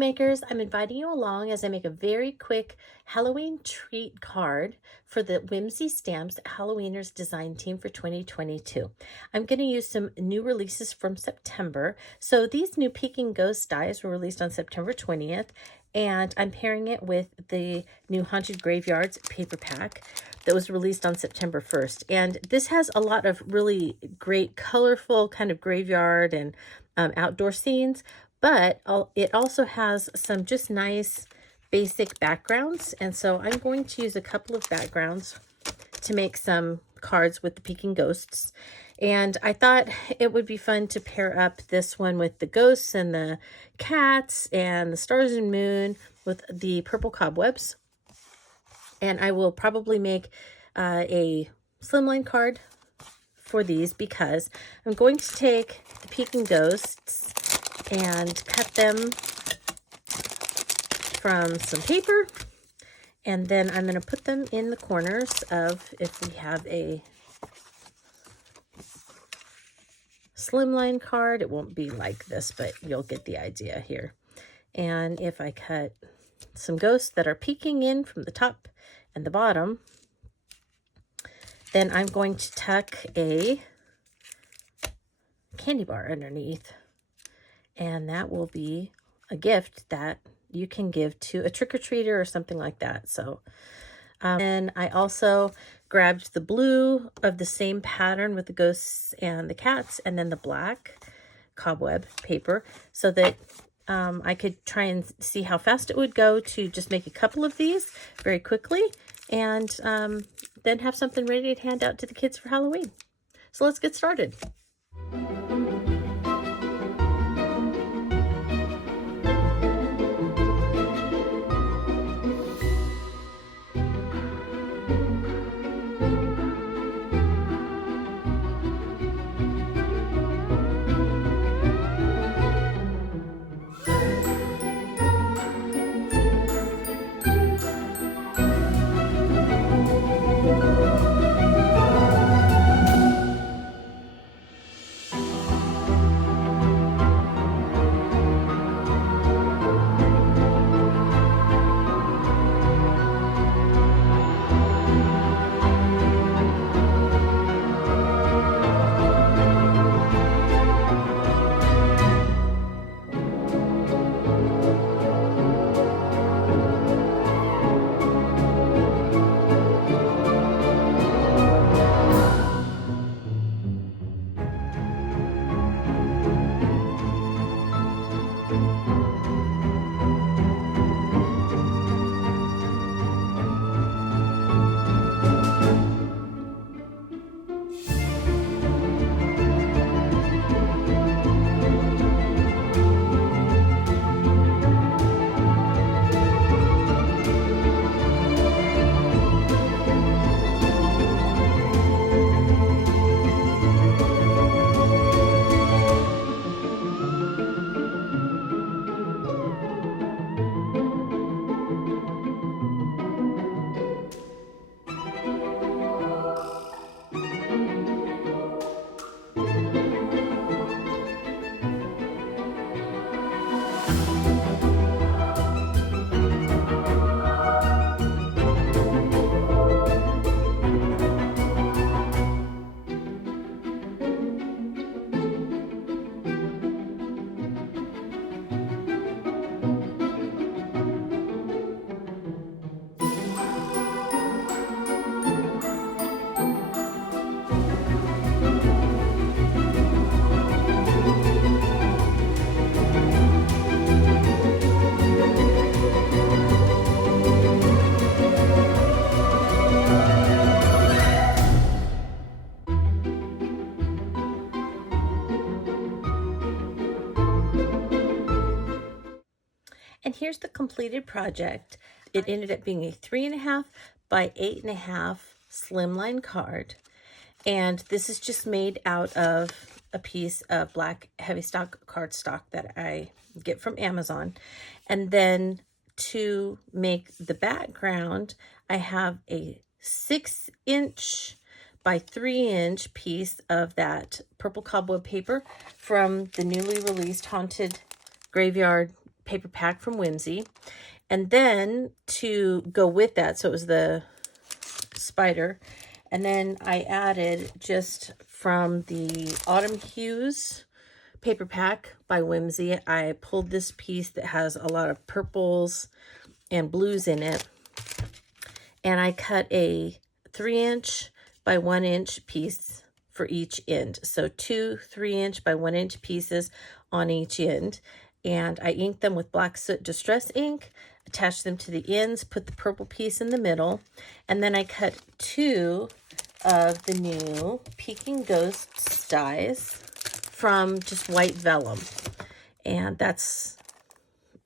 makers, I'm inviting you along as I make a very quick Halloween treat card for the Whimsy Stamps Halloweeners design team for 2022. I'm going to use some new releases from September. So these new Peeking Ghost dies were released on September 20th, and I'm pairing it with the new Haunted Graveyards paper pack that was released on September 1st. And this has a lot of really great colorful kind of graveyard and outdoor scenes, but it also has some just nice basic backgrounds. And so I'm going to use a couple of backgrounds to make some cards with the Peeking Ghosts. And I thought it would be fun to pair up this one with the ghosts and the cats and the stars and moon with the purple cobwebs. And I will probably make a slimline card for these because I'm going to take the Peeking Ghosts and cut them from some paper, and then I'm going to put them in the corners of, if we have a slimline card, it won't be like this, but you'll get the idea here. And if I cut some ghosts that are peeking in from the top and the bottom, then I'm going to tuck a candy bar underneath, and that will be a gift that you can give to a trick-or-treater or something like that. So and I also grabbed the blue of the same pattern with the ghosts and the cats, and then the black cobweb paper, so that I could try and see how fast it would go to just make a couple of these very quickly, and then have something ready to hand out to the kids for Halloween. So let's get started. And here's the completed project. It ended up being a 3.5 by 8.5 slimline card. And this is just made out of a piece of black heavy stock cardstock that I get from Amazon. And then to make the background, I have a 6-inch by 3-inch piece of that purple cobweb paper from the newly released Haunted Graveyard paper pack from Whimsy. And then to go with that, so it was the spider. And then I added just from the Autumn Hues paper pack by Whimsy, I pulled this piece that has a lot of purples and blues in it. And I cut a 3" by 1" piece for each end. So 2 3" by 1" pieces on each end. And I inked them with Black Soot Distress ink, attached them to the ends, put the purple piece in the middle, and then I cut 2 of the new Peking Ghosts dies from just white vellum. And that's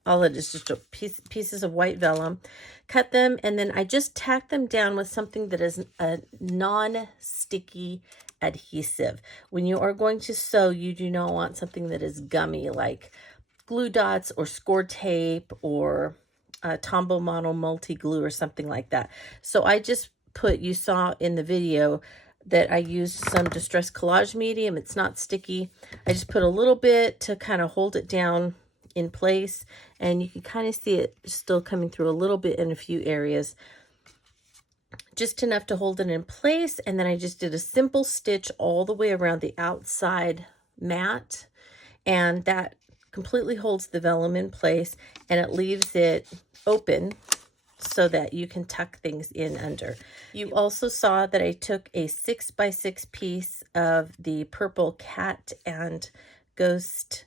all it is, just pieces of white vellum. Cut them, and then I just tack them down with something that is a non-sticky adhesive. When you are going to sew, you do not want something that is gummy, like glue dots or score tape or Tombow Mono multi-glue or something like that. So I just put, you saw in the video that I used some Distress Collage Medium. It's not sticky. I just put a little bit to kind of hold it down in place, and you can kind of see it still coming through a little bit in a few areas, just enough to hold it in place. And then I just did a simple stitch all the way around the outside mat, and that completely holds the vellum in place, and it leaves it open so that you can tuck things in under. You also saw that I took a 6 by 6 piece of the purple cat and ghost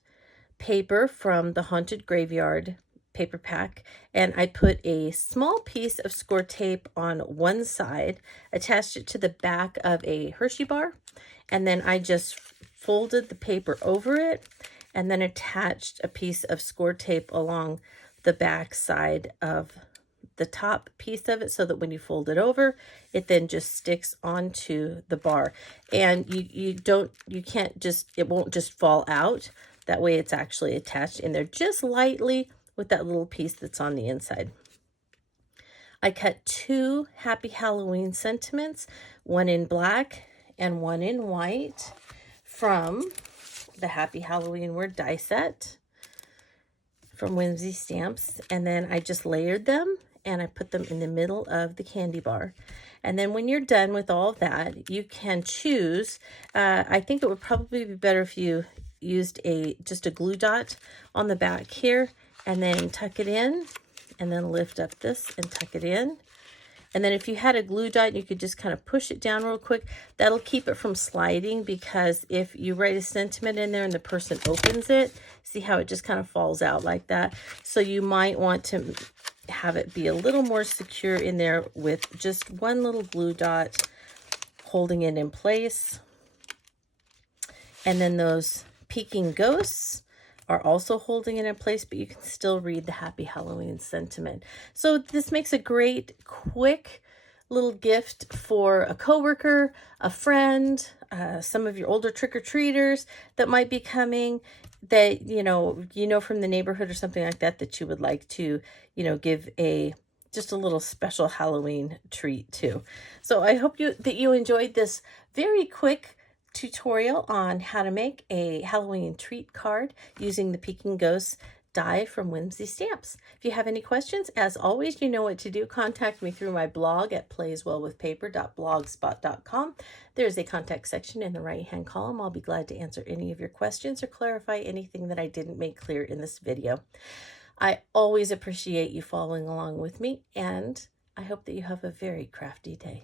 paper from the Haunted Graveyard paper pack, and I put a small piece of score tape on one side, attached it to the back of a Hershey bar, and then I just folded the paper over it and then attached a piece of score tape along the back side of the top piece of it, so that when you fold it over, it then just sticks onto the bar. And you can't just, it won't just fall out. That way it's actually attached in there just lightly with that little piece that's on the inside. I cut 2 Happy Halloween sentiments, one in black and one in white, from the Happy Halloween Word die set from Whimsy Stamps. And then I just layered them, and I put them in the middle of the candy bar. And then when you're done with all of that, you can choose, I think it would probably be better if you used just a glue dot on the back here, and then tuck it in, and then lift up this and tuck it in. And then if you had a glue dot, you could just kind of push it down real quick. That'll keep it from sliding, because if you write a sentiment in there and the person opens it, see how it just kind of falls out like that? So you might want to have it be a little more secure in there with just one little glue dot holding it in place. And then those Peking Ghosts are also holding it in place, but you can still read the Happy Halloween sentiment. So this makes a great, quick little gift for a coworker, a friend, some of your older trick-or-treaters that might be coming, that you know from the neighborhood or something like that, that you would like to give just a little special Halloween treat to. So I hope that you enjoyed this very quick tutorial on how to make a Halloween treat card using the Peking Ghosts die from Whimsy Stamps. If you have any questions, as always, you know what to do. Contact me through my blog at playswellwithpaper.blogspot.com. There's a contact section in the right-hand column. I'll be glad to answer any of your questions or clarify anything that I didn't make clear in this video. I always appreciate you following along with me, and I hope that you have a very crafty day.